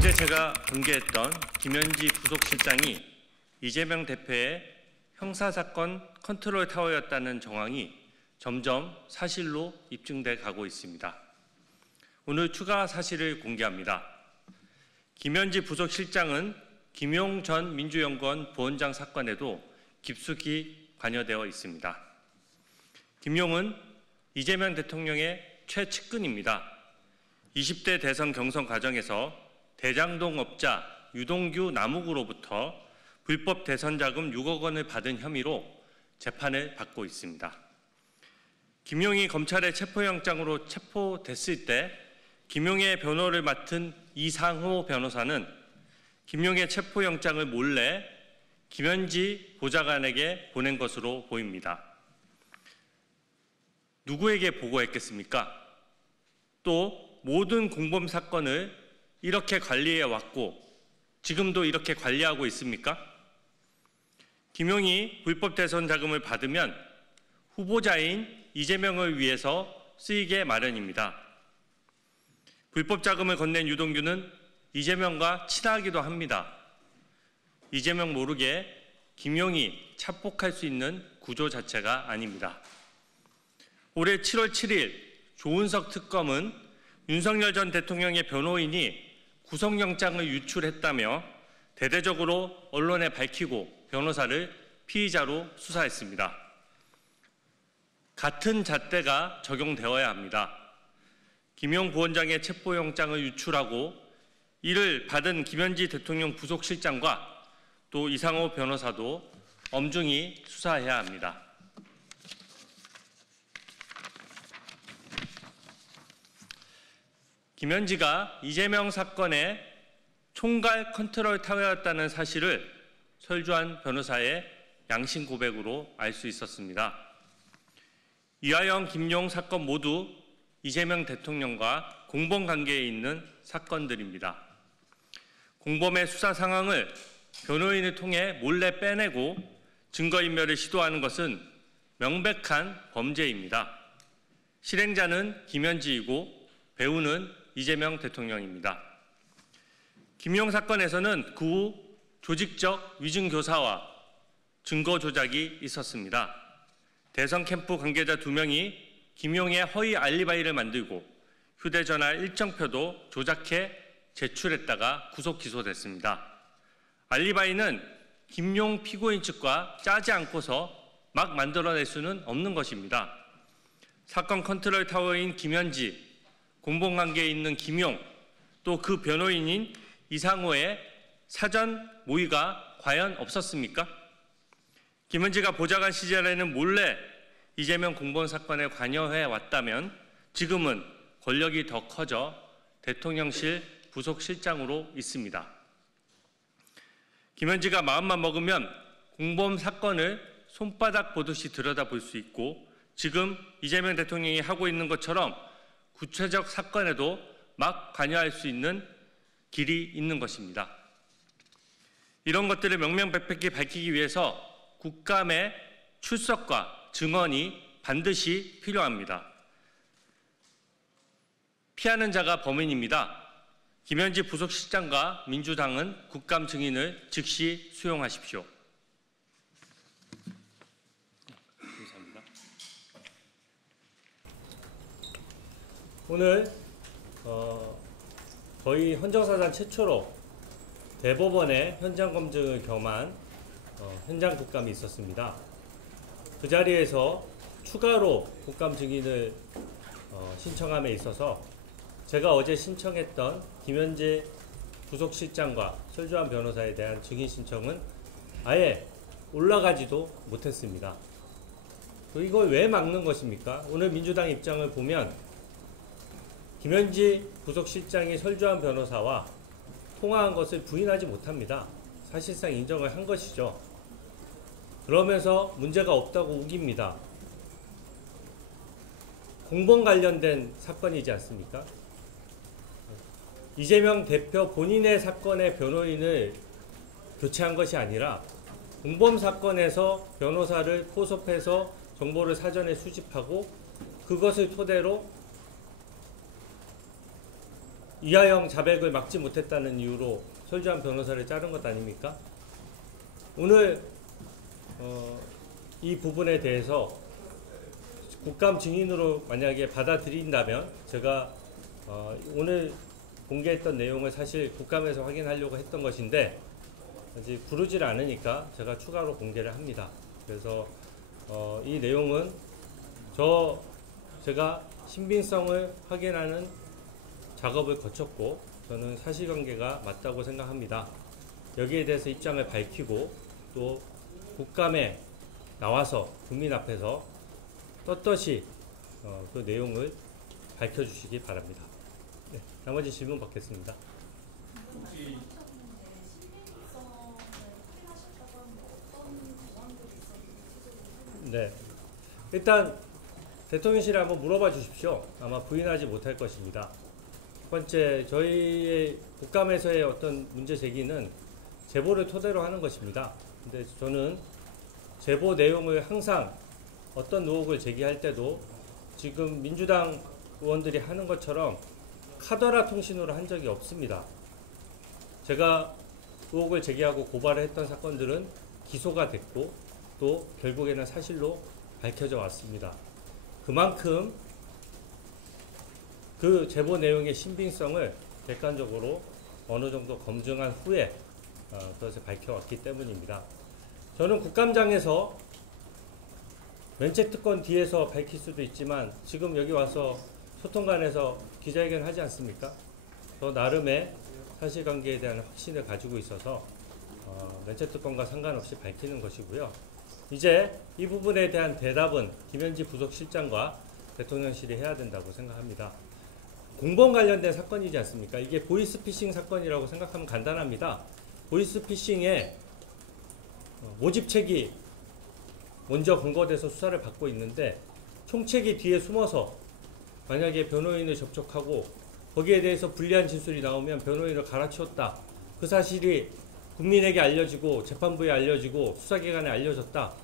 어제 제가 공개했던 김현지 부속실장이 이재명 대표의 형사사건 컨트롤 타워였다는 정황이 점점 사실로 입증돼 가고 있습니다. 오늘 추가 사실을 공개합니다. 김현지 부속실장은 김용 전 민주연구원 부원장 사건에도 깊숙이 관여되어 있습니다. 김용은 이재명 대통령의 최측근입니다. 20대 대선 경선 과정에서 대장동 업자 유동규 남욱으로부터 불법 대선 자금 6억 원을 받은 혐의로 재판을 받고 있습니다. 김용이 검찰의 체포영장으로 체포됐을 때 김용의 변호를 맡은 이상호 변호사는 김용의 체포영장을 몰래 김현지 보좌관에게 보낸 것으로 보입니다. 누구에게 보고했겠습니까? 또 모든 공범 사건을 이렇게 관리해 왔고 지금도 이렇게 관리하고 있습니까? 김용이 불법 대선 자금을 받으면 후보자인 이재명을 위해서 쓰이게 마련입니다. 불법 자금을 건넨 유동규는 이재명과 친하기도 합니다. 이재명 모르게 김용이 착복할 수 있는 구조 자체가 아닙니다. 올해 7월 7일 조은석 특검은 윤석열 전 대통령의 변호인이 구속영장을 유출했다며 대대적으로 언론에 밝히고 변호사를 피의자로 수사했습니다. 같은 잣대가 적용되어야 합니다. 김용 부원장의 체포영장을 유출하고 이를 받은 김현지 대통령 부속실장과 또 이상호 변호사도 엄중히 수사해야 합니다. 김현지가 이재명 사건의 총괄 컨트롤 타워였다는 사실을 설주한 변호사의 양심 고백으로 알 수 있었습니다. 이화영, 김용 사건 모두 이재명 대통령과 공범 관계에 있는 사건들입니다. 공범의 수사 상황을 변호인을 통해 몰래 빼내고 증거인멸을 시도하는 것은 명백한 범죄입니다. 실행자는 김현지이고 배우는 이재명 대통령입니다. 김용 사건에서는 그 후 조직적 위증교사와 증거 조작이 있었습니다. 대선 캠프 관계자 2명이 김용의 허위 알리바이를 만들고 휴대전화 일정표도 조작해 제출했다가 구속 기소됐습니다. 알리바이는 김용 피고인 측과 짜지 않고서 막 만들어낼 수는 없는 것입니다. 사건 컨트롤 타워인 김현지, 공범관계에 있는 김용, 또 그 변호인인 이상호의 사전 모의가 과연 없었습니까? 김현지가 보좌관 시절에는 몰래 이재명 공범 사건에 관여해 왔다면 지금은 권력이 더 커져 대통령실 부속실장으로 있습니다. 김현지가 마음만 먹으면 공범 사건을 손바닥 보듯이 들여다볼 수 있고 지금 이재명 대통령이 하고 있는 것처럼 구체적 사건에도 막 관여할 수 있는 길이 있는 것입니다. 이런 것들을 명명백백히 밝히기 위해서 국감의 출석과 증언이 반드시 필요합니다. 피하는 자가 범인입니다. 김현지 부속실장과 민주당은 국감 증인을 즉시 수용하십시오. 감사합니다. 오늘 거의 헌정사상 최초로 대법원의 현장 검증을 겸한 현장 국감이 있었습니다. 그 자리에서 추가로 국감 증인을 신청함에 있어서 제가 어제 신청했던 김현지 부속실장과 설주한 변호사에 대한 증인 신청은 아예 올라가지도 못했습니다. 이걸 왜 막는 것입니까? 오늘 민주당 입장을 보면 김현지 부속실장이 설주한 변호사와 통화한 것을 부인하지 못합니다. 사실상 인정을 한 것이죠. 그러면서 문제가 없다고 우깁니다. 공범 관련된 사건이지 않습니까? 이재명 대표 본인의 사건의 변호인을 교체한 것이 아니라 공범 사건에서 변호사를 포섭해서 정보를 사전에 수집하고 그것을 토대로 이하영 자백을 막지 못했다는 이유로 설주한 변호사를 자른 것 아닙니까? 오늘 이 부분에 대해서 국감 증인으로 만약에 받아들인다면 제가 오늘 공개했던 내용을 사실 국감에서 확인하려고 했던 것인데 아직 부르질 않으니까 제가 추가로 공개를 합니다. 그래서 이 내용은 제가 신빙성을 확인하는 작업을 거쳤고 저는 사실관계가 맞다고 생각합니다. 여기에 대해서 입장을 밝히고 또 국감에 나와서 국민 앞에서 떳떳이 그 내용을 밝혀주시기 바랍니다. 네, 나머지 질문 받겠습니다. 네, 일단 대통령실에 한번 물어봐 주십시오. 아마 부인하지 못할 것입니다. 첫 번째, 저희의 국감에서의 어떤 문제 제기는 제보를 토대로 하는 것입니다. 근데 저는 제보 내용을 항상 어떤 의혹을 제기할 때도 지금 민주당 의원들이 하는 것처럼 카더라 통신으로 한 적이 없습니다. 제가 의혹을 제기하고 고발을 했던 사건들은 기소가 됐고 또 결국에는 사실로 밝혀져 왔습니다. 그만큼 그 제보 내용의 신빙성을 객관적으로 어느 정도 검증한 후에 그것을 밝혀왔기 때문입니다. 저는 국감장에서 면책특권 뒤에서 밝힐 수도 있지만 지금 여기 와서 소통관에서 기자회견 하지 않습니까? 저 나름의 사실관계에 대한 확신을 가지고 있어서 면책특권과 상관없이 밝히는 것이고요. 이제 이 부분에 대한 대답은 김현지 부속실장과 대통령실이 해야 된다고 생각합니다. 공범 관련된 사건이지 않습니까? 이게 보이스피싱 사건이라고 생각하면 간단합니다. 보이스피싱에 모집책이 먼저 근거돼서 수사를 받고 있는데 총책이 뒤에 숨어서 만약에 변호인을 접촉하고 거기에 대해서 불리한 진술이 나오면 변호인을 갈아치웠다. 그 사실이 국민에게 알려지고 재판부에 알려지고 수사기관에 알려졌다.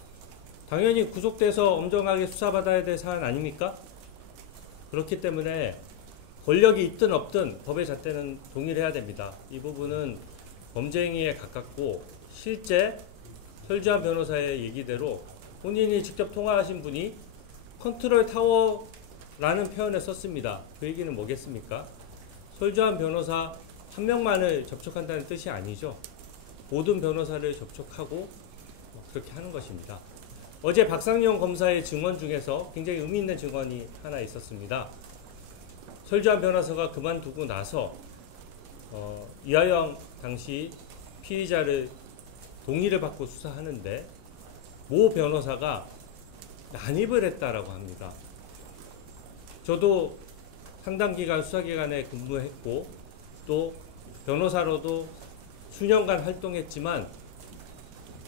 당연히 구속돼서 엄정하게 수사받아야 될 사안 아닙니까? 그렇기 때문에 권력이 있든 없든 법의 잣대는 동일해야 됩니다. 이 부분은 범죄행위에 가깝고 실제 설주한 변호사의 얘기대로 본인이 직접 통화하신 분이 컨트롤 타워라는 표현을 썼습니다. 그 얘기는 뭐겠습니까? 설주한 변호사 한 명만을 접촉한다는 뜻이 아니죠. 모든 변호사를 접촉하고 그렇게 하는 것입니다. 어제 박상용 검사의 증언 중에서 굉장히 의미 있는 증언이 하나 있었습니다. 설주한 변호사가 그만두고 나서 이하영 당시 피의자를 동의를 받고 수사하는데 모 변호사가 난입을 했다라고 합니다. 저도 상당 기간 수사기관에 근무했고 또 변호사로도 수년간 활동했지만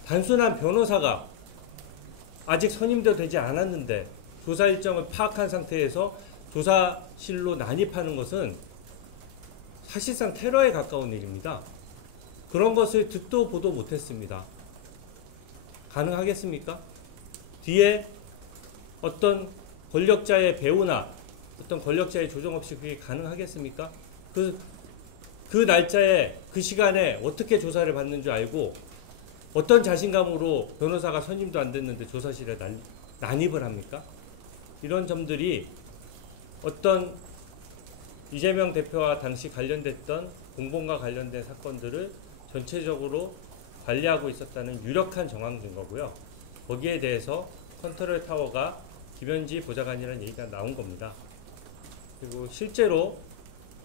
단순한 변호사가 아직 선임도 되지 않았는데 조사 일정을 파악한 상태에서 조사실로 난입하는 것은 사실상 테러에 가까운 일입니다. 그런 것을 듣도 보도 못했습니다. 가능하겠습니까? 뒤에 어떤 권력자의 배우나 어떤 권력자의 조정 없이 그게 가능하겠습니까? 그 날짜에 그 시간에 어떻게 조사를 받는 줄 알고 어떤 자신감으로 변호사가 선임도 안 됐는데 조사실에 난입을 합니까? 이런 점들이 어떤 이재명 대표와 당시 관련됐던 공범과 관련된 사건들을 전체적으로 관리하고 있었다는 유력한 정황 증거고요. 거기에 대해서 컨트롤 타워가 김현지 보좌관이라는 얘기가 나온 겁니다. 그리고 실제로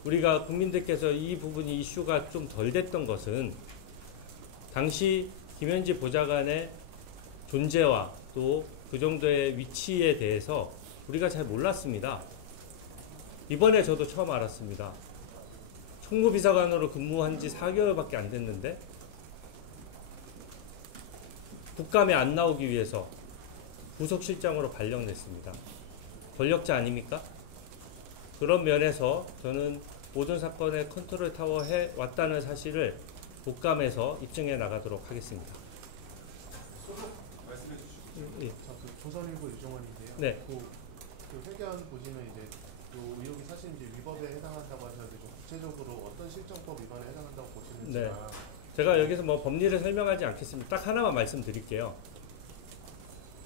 우리가 국민들께서 이 부분이 이슈가 좀 덜 됐던 것은 당시 김현지 보좌관의 존재와 또 그 정도의 위치에 대해서 우리가 잘 몰랐습니다. 이번에 저도 처음 알았습니다. 총무비서관으로 근무한 지 4개월밖에 안 됐는데 국감에 안 나오기 위해서 부속실장으로 발령냈습니다. 권력자 아닙니까? 그런 면에서 저는 모든 사건에 컨트롤 타워 해왔다는 사실을 국감에서 입증해 나가도록 하겠습니다. 말씀해 주시죠. 예. 그 조선일보 유종원인데요. 네. 그 회견 보시면 이제 그 의혹이 사실 이제 위법에 해당한다고 하셔서 좀 구체적으로 어떤 실정법 위반에 해당한다고 보시는지. 네. 제가 여기서 뭐 법리를 설명하지 않겠습니다. 딱 하나만 말씀드릴게요.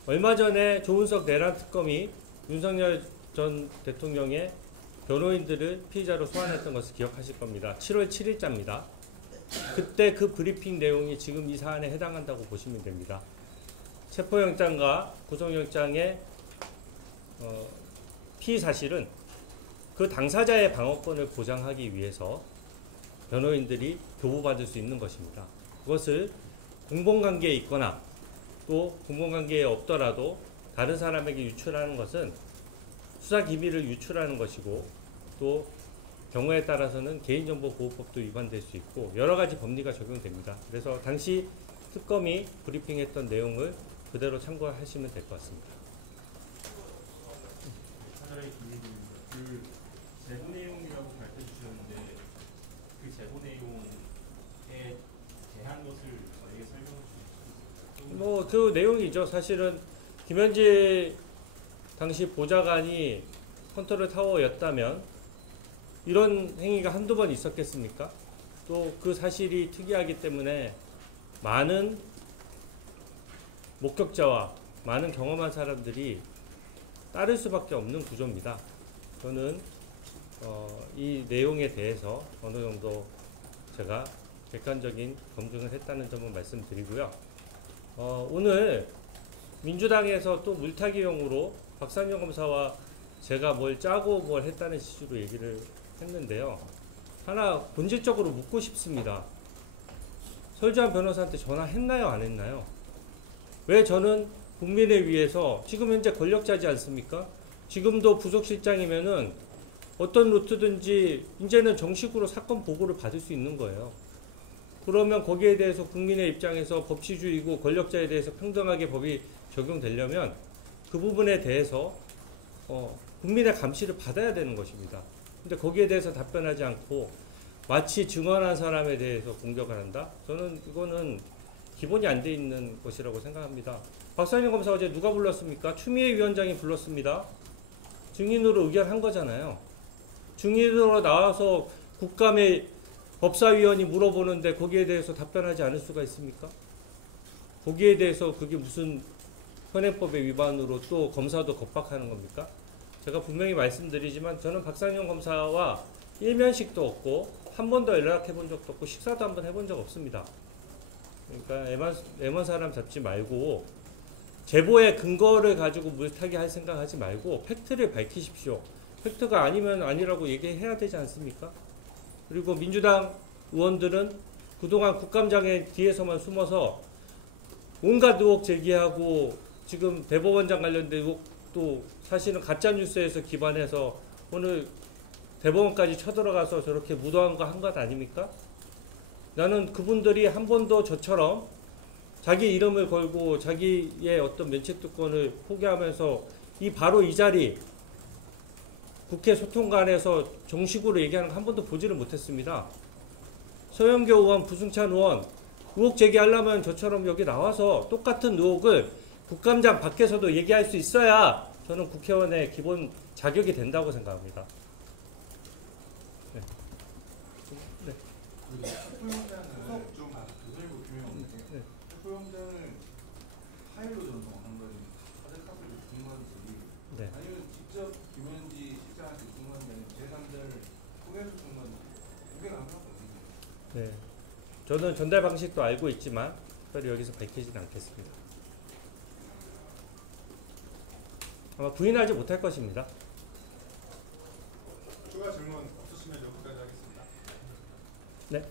얼마 전에 조은석 내란 특검이 윤석열 전 대통령의 변호인들을 피의자로 소환했던 것을 기억하실 겁니다. 7월 7일자입니다. 그때 그 브리핑 내용이 지금 이 사안에 해당한다고 보시면 됩니다. 체포영장과 구속영장의 피의 사실은 그 당사자의 방어권을 보장하기 위해서 변호인들이 교부받을 수 있는 것입니다. 그것을 공범관계에 있거나 또 공범관계에 없더라도 다른 사람에게 유출하는 것은 수사기밀을 유출하는 것이고 또 경우에 따라서는 개인정보보호법도 위반될 수 있고 여러 가지 법리가 적용됩니다. 그래서 당시 특검이 브리핑했던 내용을 그대로 참고하시면 될 것 같습니다. 차라리 그 제보 내용이라고 밝혀 주셨는데 그 제보 내용에 대한 것을 저에게 설명해 주시면 뭐 그 내용이죠. 사실은 김현지 당시 보좌관이 컨트롤 타워였다면 이런 행위가 한두 번 있었겠습니까? 또 그 사실이 특이하기 때문에 많은 목격자와 많은 경험한 사람들이 따를 수밖에 없는 구조입니다. 저는 이 내용에 대해서 어느 정도 제가 객관적인 검증을 했다는 점을 말씀드리고요. 오늘 민주당에서 또 물타기용으로 박상현 검사와 제가 뭘 짜고 뭘 했다는 취지로 얘기를 했는데요. 하나 본질적으로 묻고 싶습니다. 설주한 변호사한테 전화했나요? 안 했나요? 왜 저는 국민을 위해서 지금 현재 권력자지 않습니까? 지금도 부속실장이면은 어떤 루트든지 이제는 정식으로 사건 보고를 받을 수 있는 거예요. 그러면 거기에 대해서 국민의 입장에서 법치주의고 권력자에 대해서 평등하게 법이 적용되려면 그 부분에 대해서 국민의 감시를 받아야 되는 것입니다. 근데 거기에 대해서 답변하지 않고 마치 증언한 사람에 대해서 공격을 한다? 저는 이거는 기본이 안 돼 있는 것이라고 생각합니다. 박상현 검사 어제 누가 불렀습니까? 추미애 위원장이 불렀습니다. 증인으로 의결한 거잖아요. 증인으로 나와서 국감의 법사위원이 물어보는데 거기에 대해서 답변하지 않을 수가 있습니까? 거기에 대해서 그게 무슨 현행법의 위반으로 또 검사도 겁박하는 겁니까? 제가 분명히 말씀드리지만 저는 박상현 검사와 일면식도 없고 한 번도 연락해 본 적도 없고 식사도 한 번 해본 적 없습니다. 그러니까 애먼 사람 잡지 말고 제보의 근거를 가지고 물타기 할 생각하지 말고 팩트를 밝히십시오. 팩트가 아니면 아니라고 얘기해야 되지 않습니까? 그리고 민주당 의원들은 그동안 국감장에 뒤에서만 숨어서 온갖 의혹 제기하고 지금 대법원장 관련된 의혹도 사실은 가짜뉴스에서 기반해서 오늘 대법원까지 쳐들어가서 저렇게 무도한 거 한 것 아닙니까? 나는 그분들이 한 번도 저처럼 자기 이름을 걸고 자기의 어떤 면책특권을 포기하면서 바로 이 자리 국회 소통관에서 정식으로 얘기하는 거 한 번도 보지를 못했습니다. 서영교 의원, 부승찬 의원 의혹 제기하려면 저처럼 여기 나와서 똑같은 의혹을 국감장 밖에서도 얘기할 수 있어야 저는 국회의원의 기본 자격이 된다고 생각합니다. 네. 네. 체포영장은 좀 교사이고 규명없는데 체포영장을 파일로 전송한 거지 다들 카피를 준 건지 네. 아니면 직접 김현지 실장한테 준 건지 아니면 제3자를 통해서 준 건지 그게 가능하거든요. 네. 저는 전달 방식도 알고 있지만 특별히 여기서 밝히지는 않겠습니다. 아마 부인하지 못할 것입니다. 추가 질문 없으시면 여기까지 하겠습니다. 네.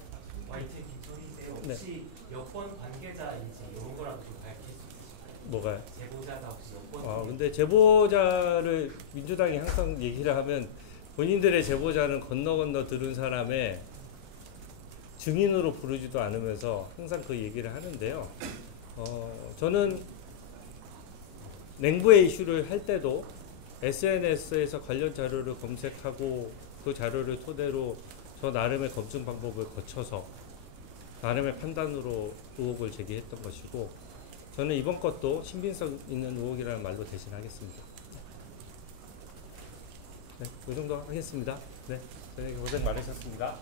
YTN 기존이세요. 혹시 여권 관계자인지 이런 거라도 좀 밝힐 수 있으실까요? 뭐가요? 제보자가 혹시 여권 근데 제보자를 민주당이 항상 얘기를 하면 본인들의 제보자는 건너 들은 사람의 증인으로 부르지도 않으면서 항상 그 얘기를 하는데요. 저는 냉부의 이슈를 할 때도 SNS에서 관련 자료를 검색하고 그 자료를 토대로 저 나름의 검증 방법을 거쳐서 나름의 판단으로 의혹을 제기했던 것이고 저는 이번 것도 신빙성 있는 의혹이라는 말로 대신하겠습니다. 네, 그 정도 하겠습니다. 네, 선생님 고생 많으셨습니다.